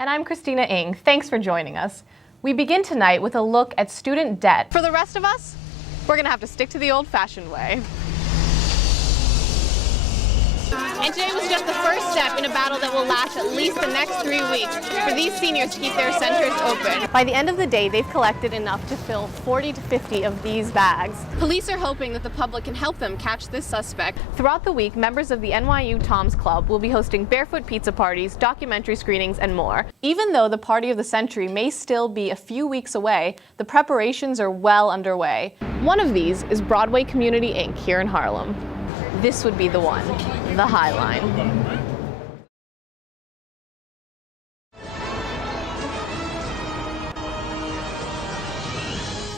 And I'm Christina Ng. Thanks for joining us. We begin tonight with a look at student debt. For the rest of us, we're going to have to stick to the old-fashioned way. And today was just the first step in a battle that will last at least the next 3 weeks for these seniors to keep their centers open. By the end of the day, they've collected enough to fill 40 to 50 of these bags. Police are hoping that the public can help them catch this suspect. Throughout the week, members of the NYU Tom's Club will be hosting barefoot pizza parties, documentary screenings, and more. Even though the party of the century may still be a few weeks away, the preparations are well underway. One of these is Broadway Community Inc. here in Harlem. This would be the one, the High Line.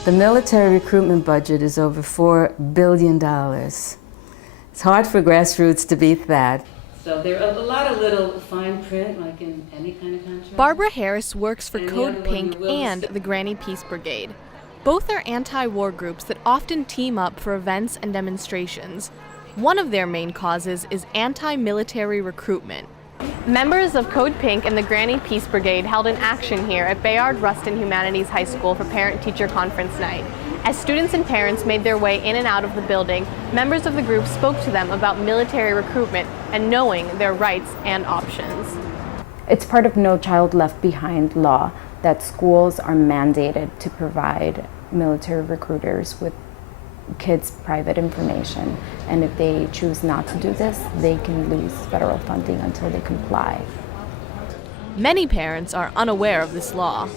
The military recruitment budget is over $4 billion. It's hard for grassroots to beat that. So there are a lot of little fine print, like in any kind of contract. Barbara Harris works for Code Pink and the Granny Peace Brigade. Both are anti-war groups that often team up for events and demonstrations. One of their main causes is anti-military recruitment. Members of Code Pink and the Granny Peace Brigade held an action here at Bayard Rustin Humanities High School for Parent-Teacher Conference Night. As students and parents made their way in and out of the building, members of the group spoke to them about military recruitment and knowing their rights and options. It's part of No Child Left Behind law that schools are mandated to provide military recruiters with kids' private information, and if they choose not to do this, they can lose federal funding until they comply. Many parents are unaware of this law.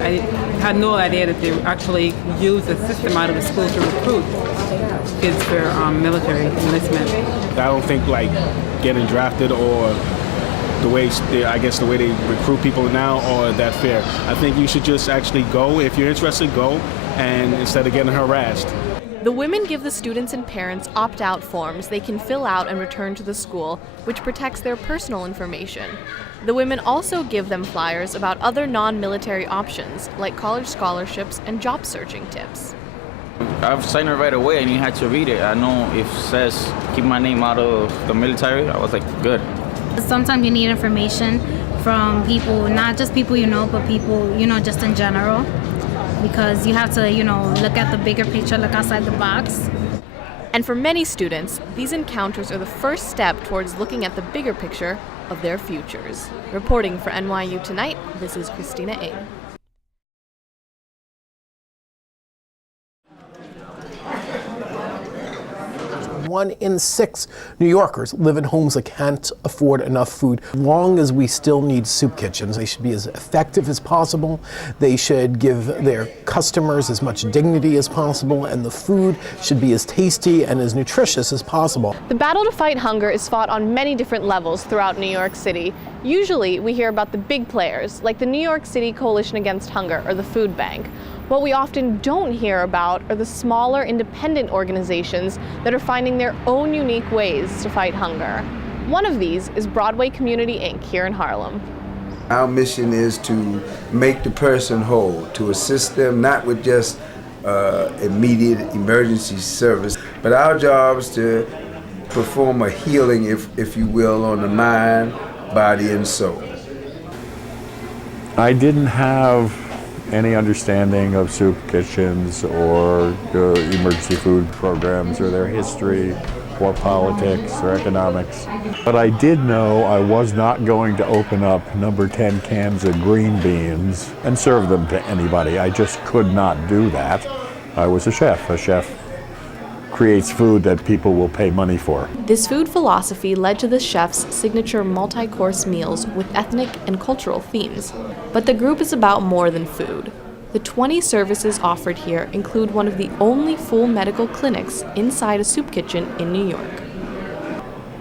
I had no idea that they actually use a system out of the school to recruit kids for military enlistment. I don't think like getting drafted or the way they recruit people now are that fair. I think you should just actually go. If you're interested, go, and instead of getting harassed. The women give the students and parents opt-out forms they can fill out and return to the school, which protects their personal information. The women also give them flyers about other non-military options, like college scholarships and job searching tips. I've signed it right away and you had to read it. I know if it says keep my name out of the military, I was like, good. Sometimes you need information from people, not just people you know, but people, just in general. Because you have to, look at the bigger picture, look outside the box. And for many students, these encounters are the first step towards looking at the bigger picture of their futures. Reporting for NYU Tonight, this is Christina Ng. 1 in 6 New Yorkers live in homes that can't afford enough food. As long as we still need soup kitchens, they should be as effective as possible. They should give their customers as much dignity as possible, and the food should be as tasty and as nutritious as possible. The battle to fight hunger is fought on many different levels throughout New York City. Usually, we hear about the big players, like the New York City Coalition Against Hunger or the Food Bank. What we often don't hear about are the smaller independent organizations that are finding their own unique ways to fight hunger. One of these is Broadway Community Inc. here in Harlem. Our mission is to make the person whole, to assist them not with just immediate emergency service, but our job is to perform a healing, if you will, on the mind, body, and soul. I didn't have any understanding of soup kitchens or emergency food programs or their history or politics or economics. But I did know I was not going to open up number 10 cans of green beans and serve them to anybody. I just could not do that. I was a chef. A chef creates food that people will pay money for. This food philosophy led to the chef's signature multi-course meals with ethnic and cultural themes. But the group is about more than food. The 20 services offered here include one of the only full medical clinics inside a soup kitchen in New York.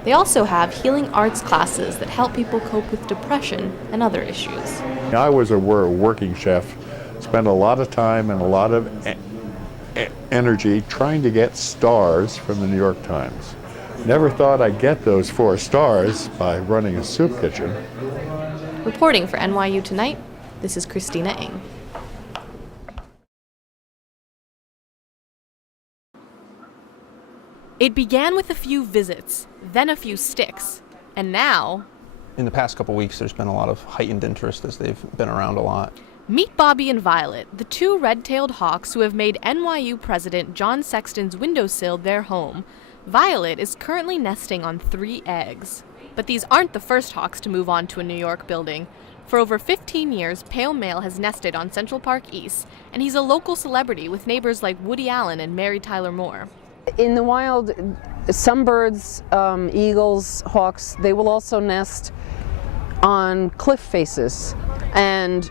They also have healing arts classes that help people cope with depression and other issues. I was a working chef, spent a lot of time and a lot of energy trying to get stars from the New York Times. Never thought I'd get those 4 stars by running a soup kitchen. Reporting for NYU Tonight, this is Christina Ng. It began with a few visits, then a few sticks, and now in the past couple weeks, there's been a lot of heightened interest as they've been around a lot. Meet Bobby and Violet, the two red-tailed hawks who have made NYU President John Sexton's windowsill their home. Violet is currently nesting on 3 eggs. But these aren't the first hawks to move on to a New York building. For over 15 years, Pale Male has nested on Central Park East, and he's a local celebrity with neighbors like Woody Allen and Mary Tyler Moore. In the wild, some birds, eagles, hawks, they will also nest on cliff faces. And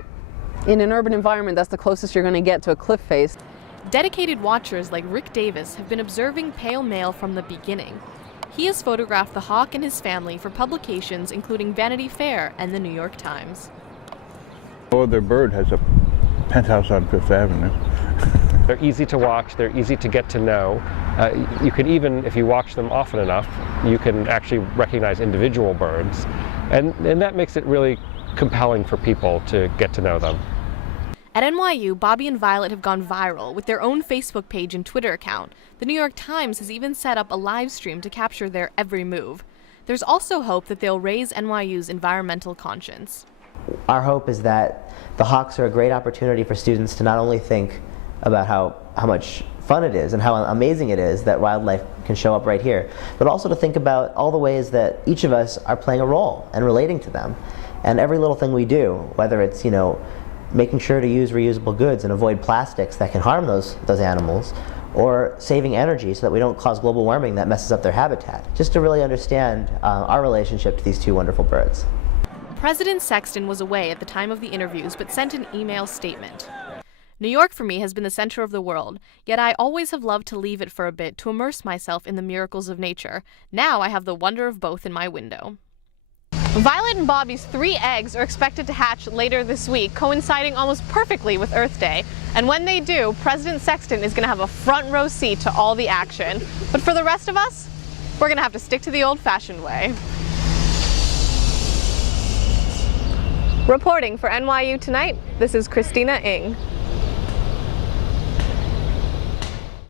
in an urban environment, that's the closest you're going to get to a cliff face. Dedicated watchers like Rick Davis have been observing Pale Male from the beginning. He has photographed the hawk and his family for publications including Vanity Fair and the New York Times. No other bird has a penthouse on Fifth Avenue. They're easy to watch, they're easy to get to know. You can even, if you watch them often enough, you can actually recognize individual birds. And that makes it really compelling for people to get to know them. At NYU, Bobby and Violet have gone viral with their own Facebook page and Twitter account. The New York Times has even set up a live stream to capture their every move. There's also hope that they'll raise NYU's environmental conscience. Our hope is that the hawks are a great opportunity for students to not only think about how much fun it is and how amazing it is that wildlife can show up right here, but also to think about all the ways that each of us are playing a role and relating to them. And every little thing we do, whether it's, making sure to use reusable goods and avoid plastics that can harm those animals, or saving energy so that we don't cause global warming that messes up their habitat, just to really understand our relationship to these two wonderful birds. President Sexton was away at the time of the interviews but sent an email statement. New York for me has been the center of the world, yet I always have loved to leave it for a bit to immerse myself in the miracles of nature. Now I have the wonder of both in my window. Violet and Bobby's 3 eggs are expected to hatch later this week, coinciding almost perfectly with Earth Day. And when they do, President Sexton is going to have a front row seat to all the action. But for the rest of us, we're going to have to stick to the old-fashioned way. Reporting for NYU Tonight, this is Christina Ng.